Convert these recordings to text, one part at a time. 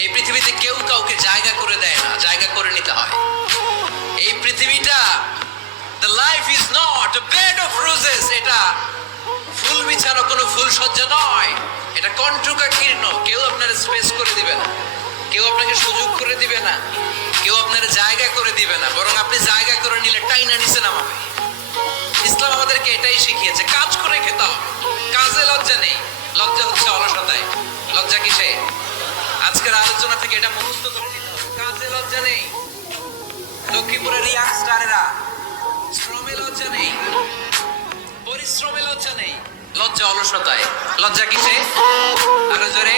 এই পৃথিবীতে কেউ কাউকে জায়গা করে দেয় না, জায়গা করে নিতে হয়। এই পৃথিবীটা the life is not a bed of roses, এটা ফুল বিছানো কোনো ফুল সজ্জা নয়, এটা কণ্টকাকীর্ণ। কেউ আপনার স্পেস করে দিবে না, কেউ আপনাকে সুযোগ করে দিবে না, কেউ আপনার জায়গা করে দিবে না, বরং আপনি জায়গা করে নিলে টাইনা নিচে নামাবে। ইসলাম আমাদেরকে এটাই শিখিয়েছে, কাজ করে খেতে হবে। কাজে লজ্জা নেই, লজ্জা হচ্ছে অলসতায়। লজ্জা কিসে? আজকের আলোচনা থেকে এটা মুখস্থ করে নিতে হবে, কাজে লজ্জা নেই। লক্ষ্মীপুরের ইয়াং স্টারেরা শ্রমে লজ্জা নেই, পরিশ্রমে লজ্জা নেই, লজ্জা অলসতায়। লজ্জা কিসে? আরো জোরে।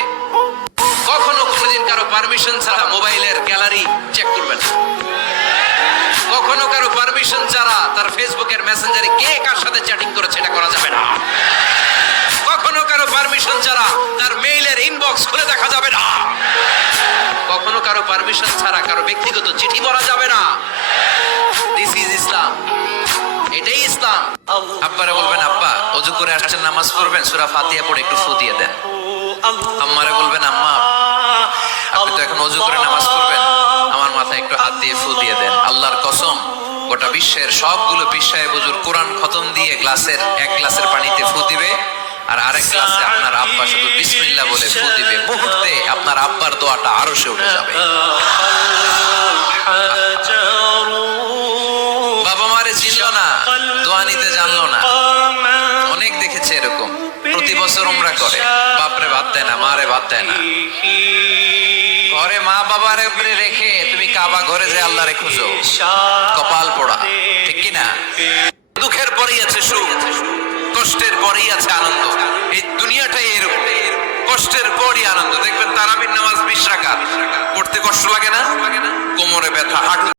কখনো কোনোদিন কারো পারমিশন ছাড়া মোবাইলের গ্যালারি চেক করবেন না। কখনো কারো পারমিশন ছাড়া তার ফেসবুকের মেসেঞ্জারে কে কার সাথে চ্যাটিং করেছে এটা করা যাবে না। কখনো কারো পারমিশন ছাড়া তার মেইলের ইনবক্স খুলে দেখা যাবে না। কখনো কারো পারমিশন ছাড়া কারো ব্যক্তিগত চিঠি পড়া যাবে না। দিস ইজ ইসলাম, এটাই ইসলাম। আব্বারে বলবেন, আব্বা ওযু করে আসছেন, নামাজ পড়বেন, সূরা ফাতিহা পড়ে একটু ফু দিয়ে দেন। আম্মারে বলবেন, আম্মা আপনি তো এখন ওযু করে নামাজ পড়বেন, আমার মাথায় একটু হাত দিয়ে ফু দিয়ে দেন। আল্লাহর কসম, গোটা বিশ্বের সবগুলো পীর সাহেব হুজুর কোরআন খতম দিয়ে এক গ্লাসের পানিতে ফু দিবে, আর আরেক গ্লাসে আপনার আব্বা শুধু বিসমিল্লাহ বলে ফু দিবে। মুহূর্তে আপনার আব্বার দোয়াটা আরশে উঠে যাবে। বাবা মারে চিনলো না, দোয়া নিতে জানলো না। অনেক দেখেছে এরকম, প্রতি বছর উমরা করে, বাপরে ভাত দেয় না, মারে ভাত দেয় না। ঘরে মা বাবারে উপরে রেখে তুমি কাবা ঘরে যে আল্লাহরে খুঁজো, কপাল পোড়া, ঠিক কিনা? দুঃখের পরেই আছে সুখ, কষ্টের পরেই আছে আনন্দ। এই দুনিয়াটাই এরকম, কষ্টের পরই আনন্দ। দেখবেন তারাবির নামাজ 20 রাকাত পড়তে কষ্ট লাগে না, কোমরে ব্যথা, হাঁটু